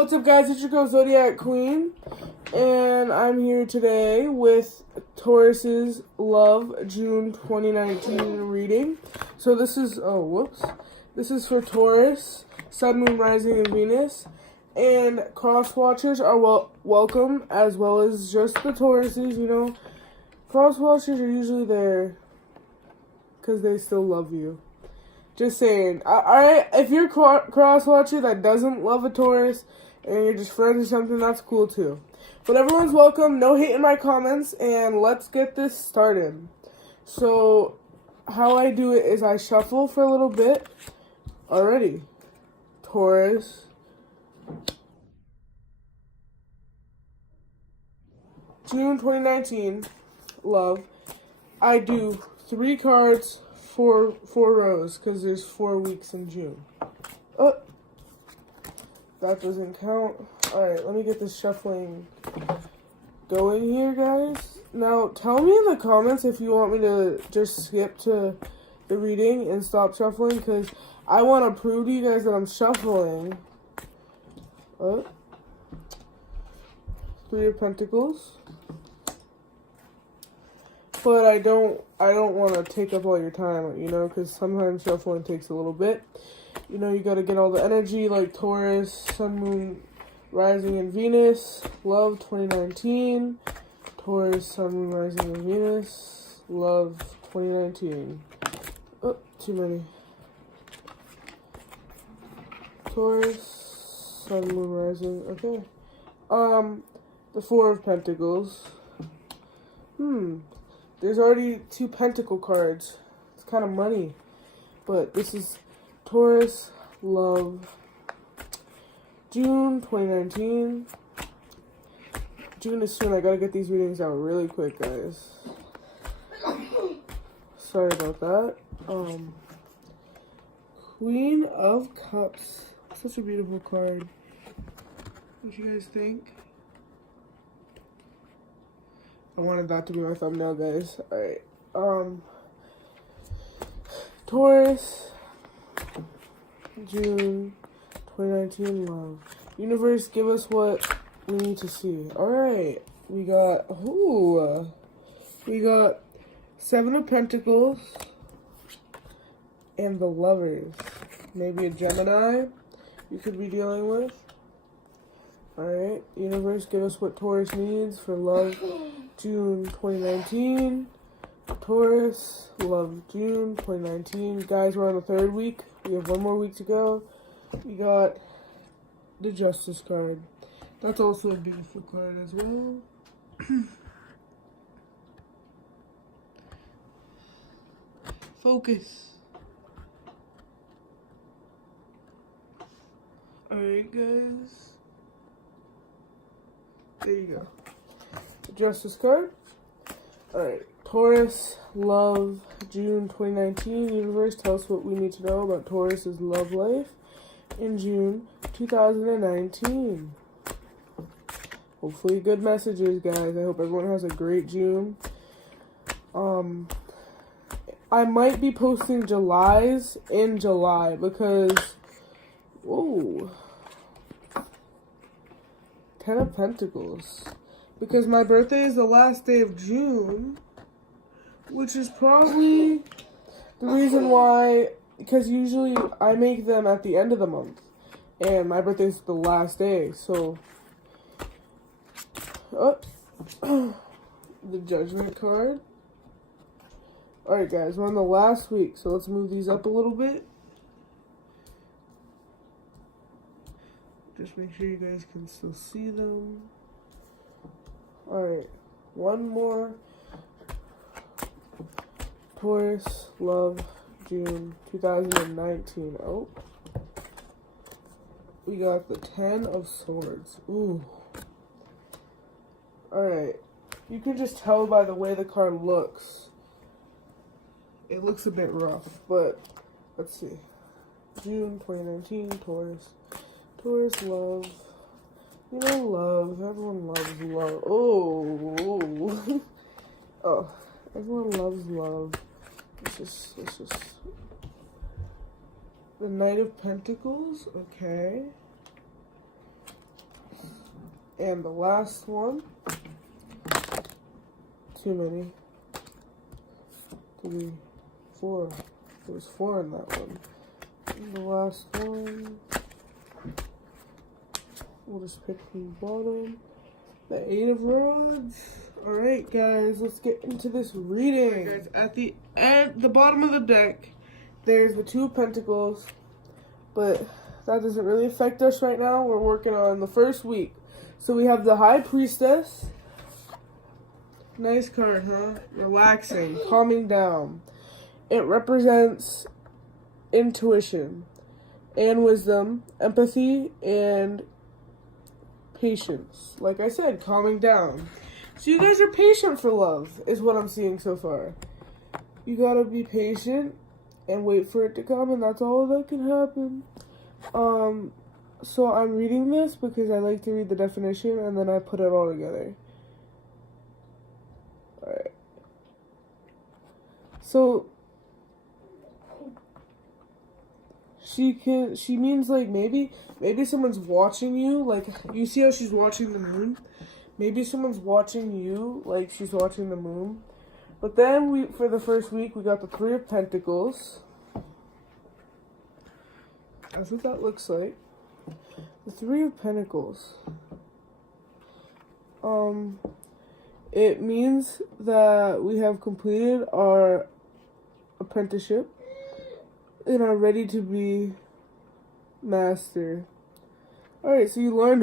What's up, guys? It's your girl Zodiac Queen, and I'm here today with Taurus's Love June 2019 reading. So this is this is for Taurus, Sun, Moon, Rising, and Venus, and cross watchers are welcome, as well as just the Tauruses. You know, cross watchers are usually there because they still love you. Just saying. Alright, if you're a cross-watcher that doesn't love a Taurus and you're just friends or something, that's cool too. But everyone's welcome. No hate in my comments, and let's get this started. So, how I do it is I shuffle for a little bit. Alrighty. Taurus. June 2019. Love. I do 3 cards. Four rows, because there's 4 weeks in June. Oh, that doesn't count. Alright, let me get this shuffling going here, guys. Now, tell me in the comments if you want me to just skip to the reading and stop shuffling, because I want to prove to you guys that I'm shuffling. Oh, 3 of Pentacles. But I don't want to take up all your time, you know, because sometimes shuffling takes a little bit. You know, you got to get all the energy, like Taurus, Sun, Moon, Rising, and Venus. Love 2019. Taurus, Sun, Moon, Rising, and Venus. Love 2019. Oh, too many. Taurus, Sun, Moon, Rising. Okay. The 4 of Pentacles. There's already 2 Pentacle cards. It's kind of money. But this is Taurus, Love, June 2019. June is soon. I gotta get these readings out really quick, guys. Sorry about that. Queen of Cups. Such a beautiful card. What do you guys think? I wanted that to be my thumbnail, guys. Alright. Taurus, June 2019, love. Universe, give us what we need to see. Alright. We got 7 of Pentacles and the Lovers. Maybe a Gemini you could be dealing with. Alright. Universe, give us what Taurus needs for love. June 2019. Taurus, love, June 2019. Guys, we're on the 3rd week. We have 1 more week to go. We got the Justice card. That's also a beautiful card as well. Focus. Alright, guys. There you go. Justice card. Alright, Taurus, love, June 2019. Universe, tell us what we need to know about Taurus's love life in June 2019. Hopefully good messages, guys. I hope everyone has a great June. I might be posting July's in July because, whoa, 10 of Pentacles. Because my birthday is the last day of June, which is probably the reason why, because usually I make them at the end of the month, and my birthday is the last day, so, the Judgment card. Alright, guys, we're on the last week, so let's move these up a little bit. Just make sure you guys can still see them. Alright, 1 more. Taurus, love, June 2019. Oh. We got the 10 of Swords. Ooh. Alright. You can just tell by the way the card looks. It looks a bit rough, but let's see. June 2019, Taurus. Taurus, love. You know, love. Everyone loves love. Oh. Oh. Everyone loves love. It's just. The Knight of Pentacles. Okay. And the last one. Too many. 3, 4. There's 4 in that one. And the last one. We'll just pick from the bottom. The 8 of Rods. Alright, guys, let's get into this reading. Right, guys, at the bottom of the deck, there's the 2 of Pentacles, but that doesn't really affect us right now. We're working on the first week. So we have the High Priestess. Nice card, huh? Relaxing, calming down. It represents intuition and wisdom, empathy, and patience. Like I said, calming down. So you guys are patient for love, is what I'm seeing so far. You gotta be patient and wait for it to come, and that's all that can happen. So I'm reading this because I like to read the definition, and then I put it all together. Alright. So she means like maybe someone's watching you, like you see how she's watching the moon? Maybe someone's watching you like she's watching the moon. But then for the first week we got the 3 of Pentacles. That's what that looks like. The 3 of Pentacles. It means that we have completed our apprenticeship and are ready to be master. Alright, so you learned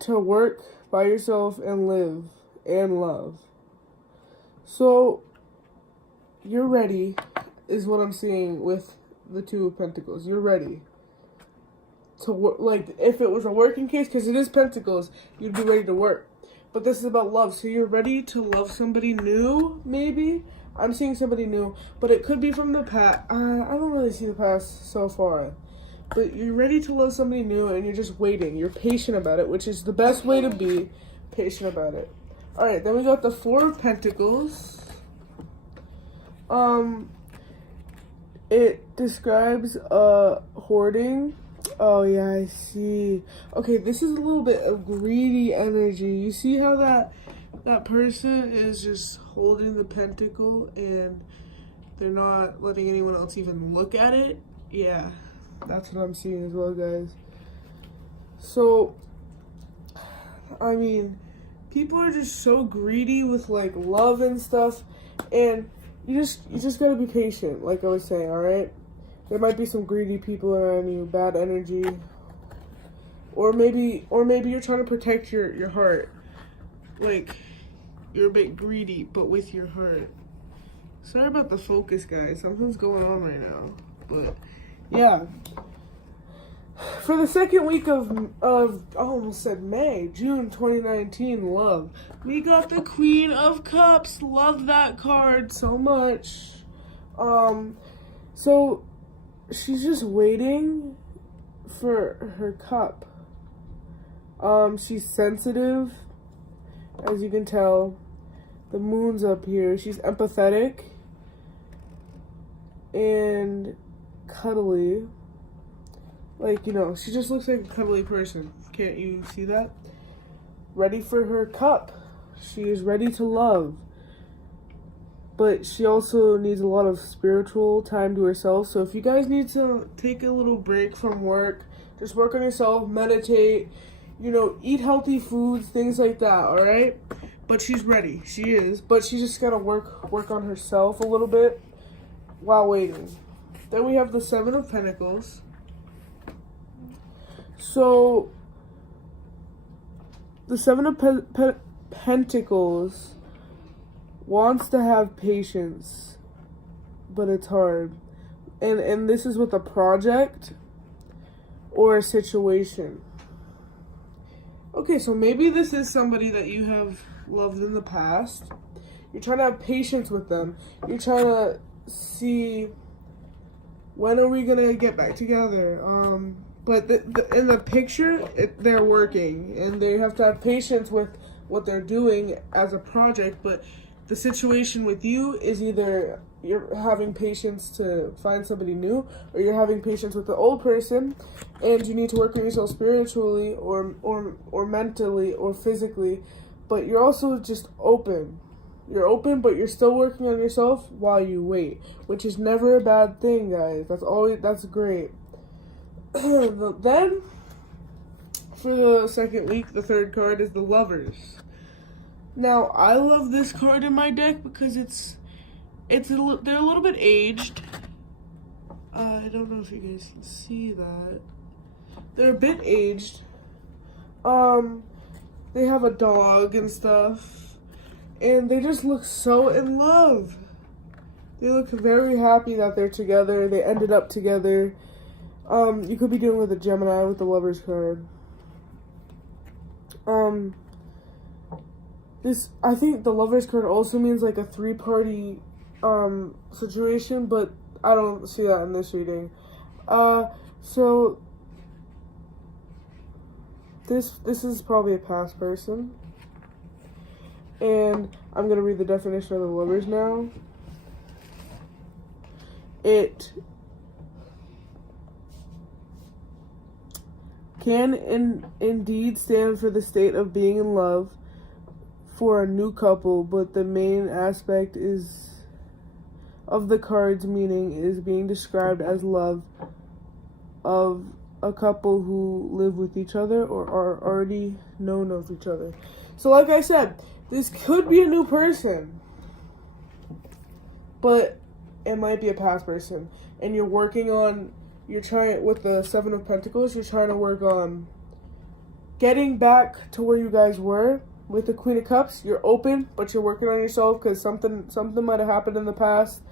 to work by yourself and live and love. So you're ready, is what I'm seeing with the 2 of Pentacles. You're ready to work. Like, if it was a working case, because it is Pentacles, you'd be ready to work. But this is about love, so you're ready to love somebody new, maybe? I'm seeing somebody new, but it could be from the past. I don't really see the past so far. But you're ready to love somebody new, and you're just waiting. You're patient about it, which is the best way to be patient about it. Alright, then we got the 4 of Pentacles. It describes hoarding. Oh yeah, I see. Okay, this is a little bit of greedy energy. You see how that person is just holding the pentacle and they're not letting anyone else even look at it? Yeah, that's what I'm seeing as well, guys. So, I mean, people are just so greedy with like love and stuff, and you just gotta be patient, like I was saying, alright? There might be some greedy people around you, bad energy. Or maybe you're trying to protect your heart. Like, you're a bit greedy, but with your heart. Sorry about the focus, guys. Something's going on right now. But, yeah. For the second week of I almost said May, June 2019, love. We got the Queen of Cups. Love that card so much. So she's just waiting for her cup. She's sensitive, as you can tell. The moon's up here. She's empathetic and cuddly. Like, you know, she just looks like a cuddly person. Can't you see that? Ready for her cup. She is ready to love. But she also needs a lot of spiritual time to herself. So if you guys need to take a little break from work, just work on yourself, meditate, you know, eat healthy foods, things like that, alright? But she's ready. She is. But she just gotta work on herself a little bit while waiting. Then we have the 7 of Pentacles. So, the 7 of Pentacles wants to have patience, but it's hard. And this is with a project or a situation. Okay, so maybe this is somebody that you have loved in the past. You're trying to have patience with them. You're trying to see, when are we going to get back together? But in the picture, they're working, and they have to have patience with what they're doing as a project, but the situation with you is either you're having patience to find somebody new, or you're having patience with the old person, and you need to work on yourself spiritually or mentally or physically, but you're also just open. You're open, but you're still working on yourself while you wait, which is never a bad thing, guys. That's great. Then, for the second week, the third card is the Lovers. Now, I love this card in my deck because they're a little bit aged. I don't know if you guys can see that. They're a bit aged. They have a dog and stuff, and they just look so in love. They look very happy that they're together. They ended up together. You could be dealing with a Gemini with the Lovers card. I think the Lovers card also means like a 3-party situation, but I don't see that in this reading. So this is probably a past person, and I'm gonna read the definition of the Lovers now. It can indeed stand for the state of being in love for a new couple, but the main aspect of the card's meaning is being described as love of a couple who live with each other or are already known of each other. So like I said, this could be a new person, but it might be a past person, and you're trying, with the Seven of Pentacles, you're trying to work on getting back to where you guys were. With the Queen of Cups, you're open, but you're working on yourself because something might have happened in the past.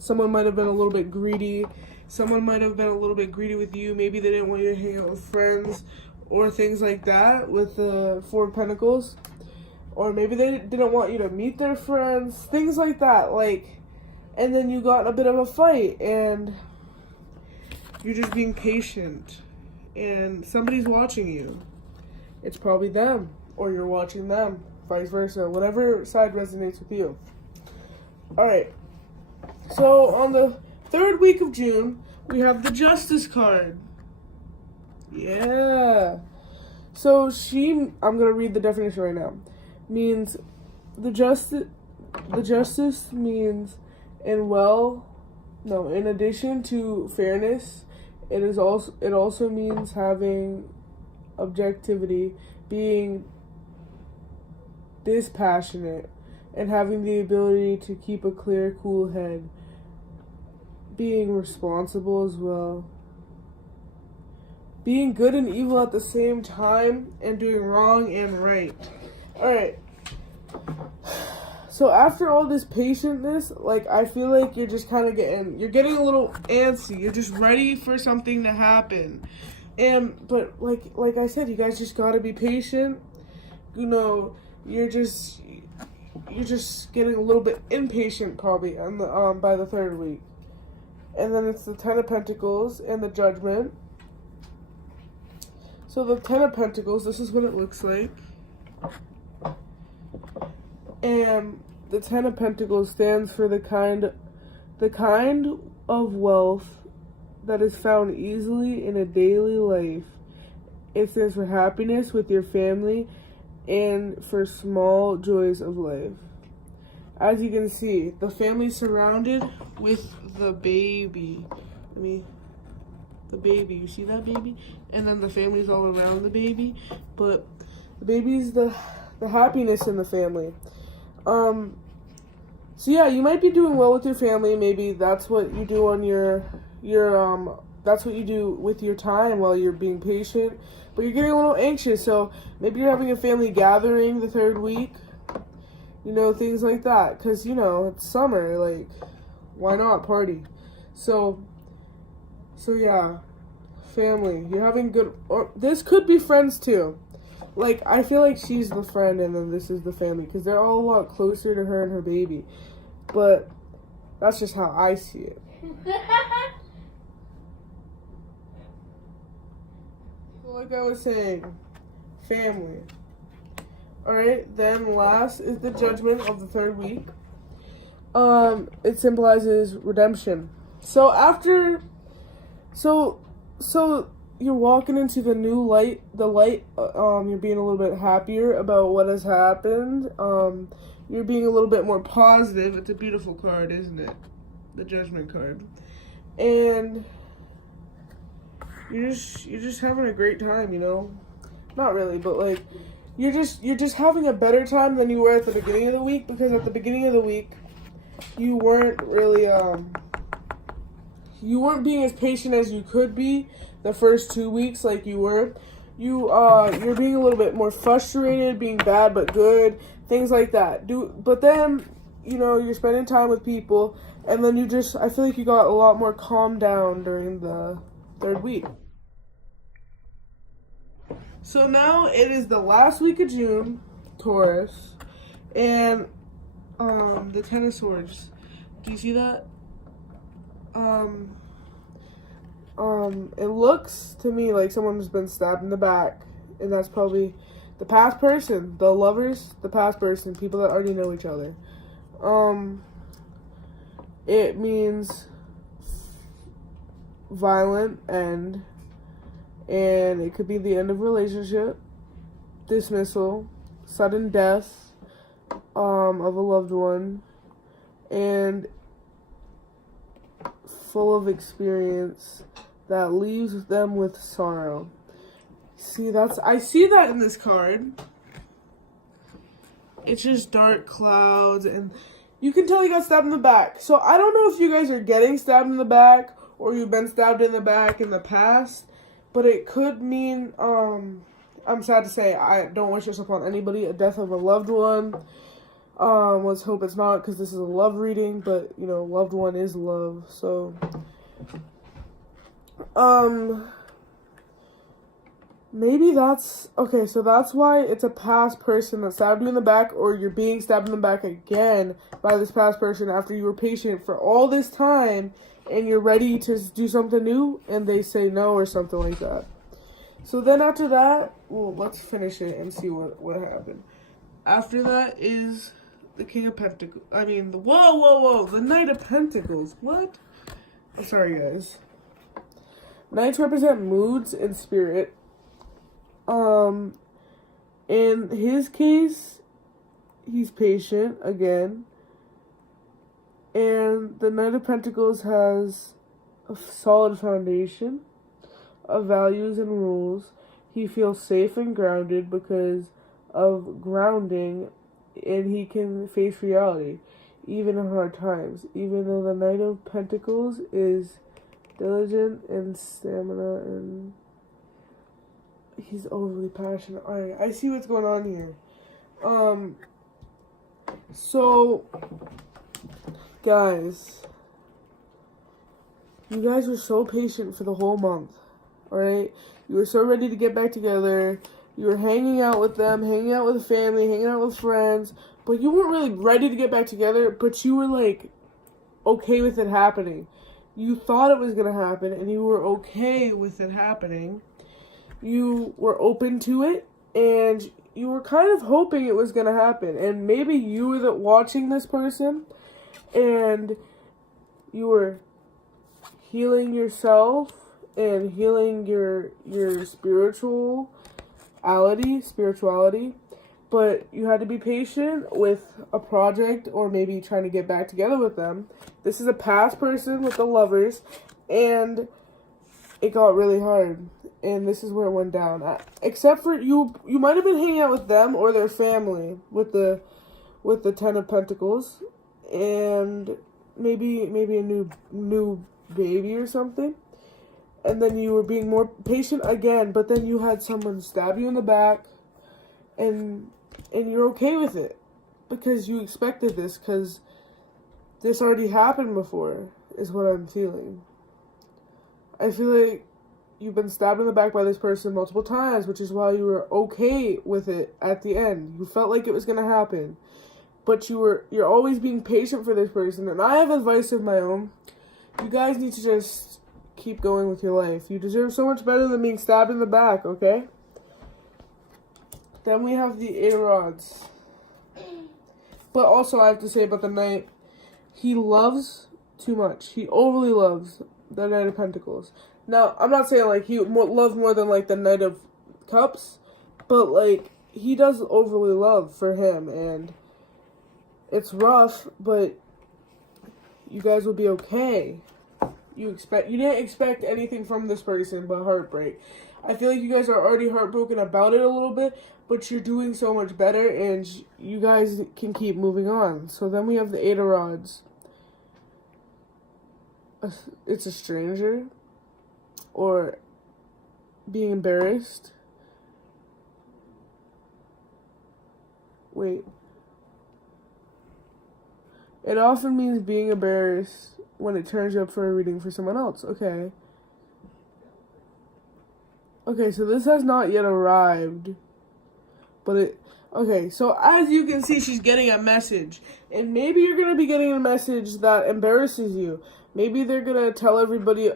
Someone might have been a little bit greedy. Someone might have been a little bit greedy with you. Maybe they didn't want you to hang out with friends or things like that with the Four of Pentacles. Or maybe they didn't want you to meet their friends. Things like that. And then you got in a bit of a fight and you're just being patient. And somebody's watching you. It's probably them. Or you're watching them, vice versa, whatever side resonates with you. Alright, so on the third week of June, we have the Justice card. Yeah. So I'm going to read the definition right now. Means, the justice means, in addition to fairness, it also means having objectivity, being dispassionate, and having the ability to keep a clear, cool head. Being responsible as well. Being good and evil at the same time, and doing wrong and right. Alright. So after all this patientness, I feel like you're just kind of getting a little antsy. You're just ready for something to happen. But like I said, you guys just gotta be patient. You're just getting a little bit impatient probably on the by the third week. And then it's the Ten of Pentacles and the Judgment. So the Ten of Pentacles, this is what it looks like. And the Ten of Pentacles stands for the kind of wealth that is found easily in a daily life. It stands for happiness with your family and for small joys of life. As you can see, the family's surrounded with the baby. The baby, you see that baby? And then the family's all around the baby, but the baby's the happiness in the family. So yeah, you might be doing well with your family. Maybe that's what you do on that's what you do with your time while you're being patient. But you're getting a little anxious, so maybe you're having a family gathering the third week. Things like that. Because, it's summer. Why not party? So yeah. Family. You're having good... Or this could be friends, too. I feel like she's the friend and then this is the family. Because they're all a lot closer to her and her baby. But that's just how I see it. Like I was saying, family. Alright, then last is the Judgment of the third week. it symbolizes redemption. So after, so, so you're walking into the new light, you're being a little bit happier about what has happened. You're being a little bit more positive. It's a beautiful card, isn't it? The Judgment card. And you're just having a great time, you know? Not really, but like you're just having a better time than you were at the beginning of the week, because at the beginning of the week you weren't really you weren't being as patient as you could be the first 2 weeks like you were. You're being a little bit more frustrated, being bad but good, things like that. But then, you know, you're spending time with people, and then I feel like you got a lot more calmed down during the third week. So now it is the last week of June, Taurus, and the Ten of Swords. Do you see that? It looks to me like someone's been stabbed in the back, and that's probably the past person, the lovers, the past person, people that already know each other. It means violent end, and it could be the end of a relationship, dismissal, sudden death of a loved one, and full of experience that leaves them with sorrow. I see that in this card. It's just dark clouds, and you can tell you got stabbed in the back. So I don't know if you guys are getting stabbed in the back or you've been stabbed in the back in the past, but it could mean, I'm sad to say, I don't wish this upon anybody, a death of a loved one. Let's hope it's not, because this is a love reading, but, you know, loved one is love, so, maybe okay, so that's why it's a past person that stabbed you in the back, or you're being stabbed in the back again by this past person after you were patient for all this time, and you're ready to do something new, and they say no, or something like that. So then after that, well, let's finish it and see what happened. After that is the King of Pentacles. I mean, the Knight of Pentacles. What? I'm sorry, guys. Knights represent moods and spirit. In his case, he's patient again. And the Knight of Pentacles has a solid foundation of values and rules. He feels safe and grounded because of grounding, and he can face reality, even in hard times. Even though the Knight of Pentacles is diligent and stamina, and he's overly passionate. Alright, I see what's going on here. So, guys, you guys were so patient for the whole month, alright? You were so ready to get back together. You were hanging out with them, hanging out with the family, hanging out with friends, but you weren't really ready to get back together, but you were, like, okay with it happening. You thought it was going to happen, and you were okay with it happening. You were open to it, and you were kind of hoping it was going to happen. And maybe you were watching this person, and you were healing yourself and healing your spirituality, but you had to be patient with a project, or maybe trying to get back together with them. This is a past person with the lovers, and it got really hard, and this is where it went down. Except for you might have been hanging out with them or their family with the Ten of Pentacles, and maybe a new baby or something. And then you were being more patient again, but then you had someone stab you in the back, and you're okay with it because you expected this, because this already happened before, is what I'm feeling. I feel like you've been stabbed in the back by this person multiple times, which is why you were okay with it at the end. You felt like it was going to happen, but you're always being patient for this person. And I have advice of my own. You guys need to just keep going with your life. You deserve so much better than being stabbed in the back, okay? Then we have the Eight of Rods. But also I have to say about the Knight, he loves too much. He overly loves the Knight of Pentacles. Now, I'm not saying, like, he loves more than, like, the Knight of Cups, but, like, he does overly love for him, and it's rough, but you guys will be okay. You didn't expect anything from this person but heartbreak. I feel like you guys are already heartbroken about it a little bit, but you're doing so much better, and you guys can keep moving on. So then we have the Eight of Rods. It's a stranger, or being embarrassed. Wait. It often means being embarrassed when it turns you up for a reading for someone else. Okay. Okay, so this has not yet arrived. But it... Okay, so as you can see, she's getting a message. And maybe you're going to be getting a message that embarrasses you. Maybe they're going to tell everybody, I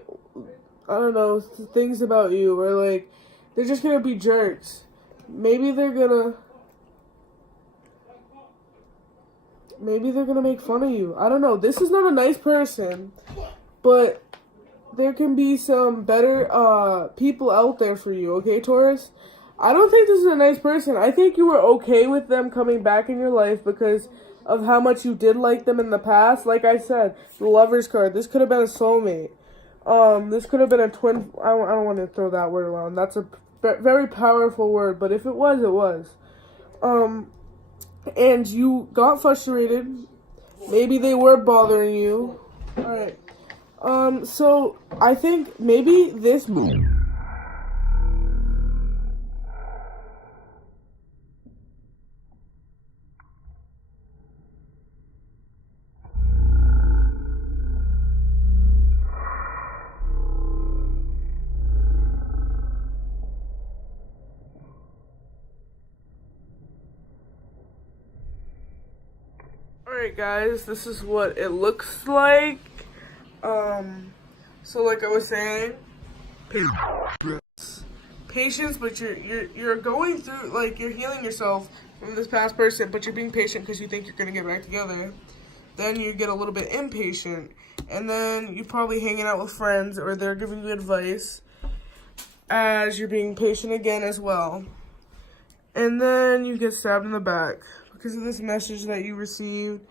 don't know, things about you. Or, like, they're just going to be jerks. Maybe they're going to make fun of you. I don't know. This is not a nice person. But there can be some better people out there for you. Okay, Taurus? I don't think this is a nice person. I think you were okay with them coming back in your life because of how much you did like them in the past. Like I said, the Lover's card. This could have been a soulmate. This could have been a twin. I don't want to throw that word around. That's a very powerful word. But if it was, it was. And you got frustrated. Maybe they were bothering you. Alright. So I think maybe this move. Alright guys, this is what it looks like. So like I was saying, patience, but you're going through, like, you're healing yourself from this past person, but you're being patient because you think you're gonna get back together. Then you get a little bit impatient, and then you're probably hanging out with friends, or they're giving you advice as you're being patient again as well. And then you get stabbed in the back because of this message that you received,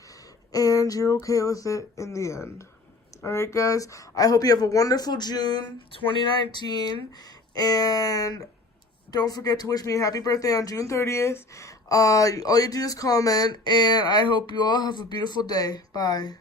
and you're okay with it in the end. Alright guys, I hope you have a wonderful June 2019, and don't forget to wish me a happy birthday on June 30th. All you do is comment, and I hope you all have a beautiful day. Bye.